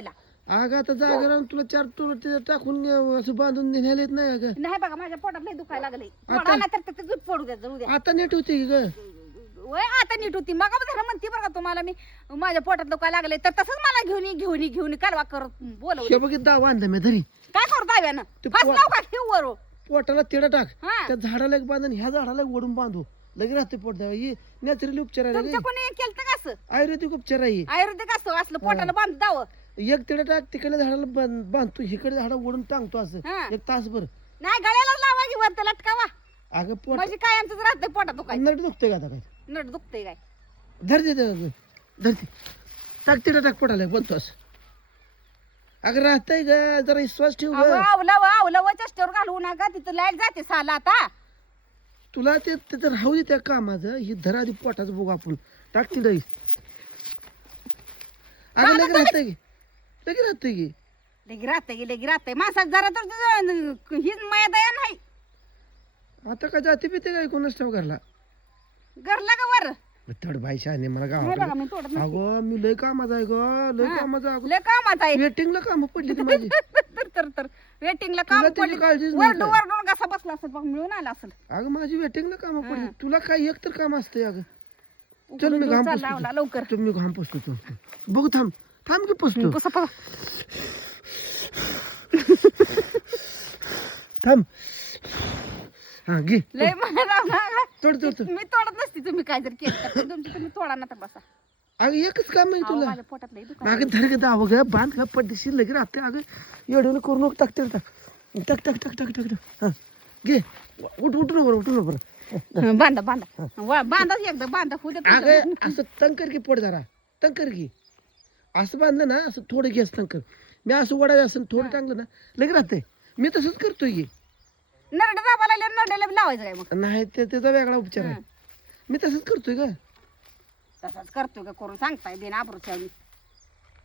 दुखायला. अगं आता जागा राहून तुला 4 तोळ ते टाकून असं बांधून न्यायला येत नाही अगं. नाही बघा माझ्या पोटात लय दुखायला लागले. आता? नाही तर ते दूध पडू द्या जाऊ द्या. आता नीट होती ग. वय आता नीट होती. मग जरा म्हणते बरं का तुम्हाला मी माझ्या पोटात दुखायला लागले तर तसंच मला घेऊन कालवा करत हे बोलवलं. बघित दावा आणलं मी धरी काय करू दाव्यानं ते फसलाव का ठेव वर पोटाला तिडा टाक हा. त्या झाडाला एक बांधून ह्या झाडाला एक ओढून बांधू लगेच राहते पोट द्यावा ही नॅचरली उपचार आहे तुमच्या रे. कोणी केलं का असं आयुर्वेदिक उपचार आहे आयुर्वेदिक असं असलं पोटाला बांध दावं. एक तिडा टाक तिकडे झाडाला बांधतो इकडे झाडा ओढून टांगतो असं हा. 1 तासभर. नाही गळ्याला लावा की वर लटकावा अगं पोट म्हणजे काय आमचं राहतंय पोटात दुखायचं. नट दुखतंय का आता काय नट दुखतंय काय धरते धरते टाक तिडा टाक पोटाला बनतो असं. अगं राहतंय ग जरा विश्वास ठेव ग. आवलं चष्ट्यावर घालवू नका तिथं लाईट जाते साला आता. तुला ते तिथं राहू दे त्या कामाचं ही धरा आधी पोटाचं बघू आपण टाक तिडा अगं लगे राहतंय की लगे राहतंय की लेगी राहतंय माणसात जरा तर तुझं हीच माया दया नाही. आता काय जाते पिते काय कोणच ठाव घरला घरला का वर थोड बाई शहाणे मला नाही बघा गावाकडे मी तोडत नसते. अगं मी लय कामाचा आहे ग लय हा. कामाचा लय कामात आहे वेटिंगला काम पडली ती माझी तर वेटिंगला काम तुला त्याची पडली. काळजीच नाही वरडून काय? वरडून कसा बसला असेल बघ मिळून आला असेल. अगं माझी वेटिंगला काम पडली हा. तुला काय एक तर काम असतंय अगं चल उकडून मी देऊ घाम चालला आवला लवकर पुसतो मी घाम पुसतो तू बघू थांब थांब की पुसतो पुसा पुसा. थांब हा घे लय मला राव ना. तोड तोड तोड. मी तोडत नसती तुम्ही काय जर केलं तर तुमची तुम्ही तोडा ना तर बसा. अगं एकच काम आहे अहो, तुला माझ्या पोटात लय दुखा. अगं धर ग दाव ग बांध ग पड्डीशी लगे राहते अगं एवढं करू नको टाक टाक टाक टाक टाक टाक टाक टाक हा घे उठ नको बरं बांधा बांधा एकदा बांधा होऊ दे. अगं असं तंकर की पोट जरा तंकर की असं बांधलं ना असं थोडं घे असं तंकर मी असं वडायचं असं थोडं टांगलं ना लगे राहते मी तसंच करतोय की नरड दाबा लागल्या नरड्याला लावायचं काय मग नाही ते त्याचा वेगळा उपचार आहे मी तसंच करतोय का तसाच करतोय का करून सांगताय बिन आबरूच्या